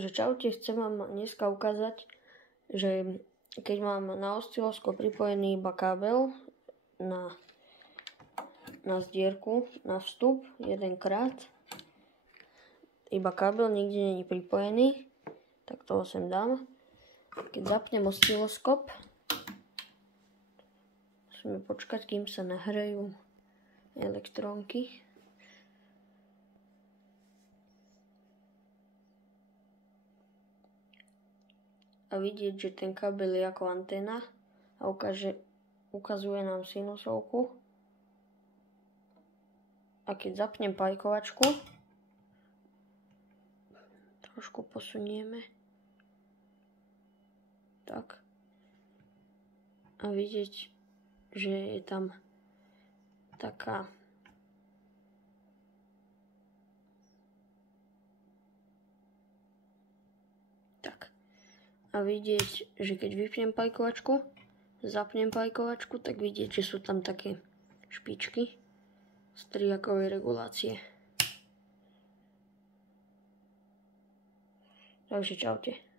Takže čaute, chcem vám dneska ukázať, že keď mám na osciloskop pripojený iba kábel na zdierku, na vstup, jedenkrát, iba kábel nikde není pripojený, tak toho sem dám. Keď zapnem osciloskop, musíme počkať, kým sa nahrejú elektrónky. A vidieť, že ten kábel je ako anténa a ukazuje nám sinusovku. A keď zapnem pajkovačku, trošku posunieme, tak, a vidieť, že je tam taká a vidieť, že keď vypnem pajkovačku, zapnem pajkovačku, tak vidieť, že sú tam také špičky z triakovej regulácie. Takže čaute.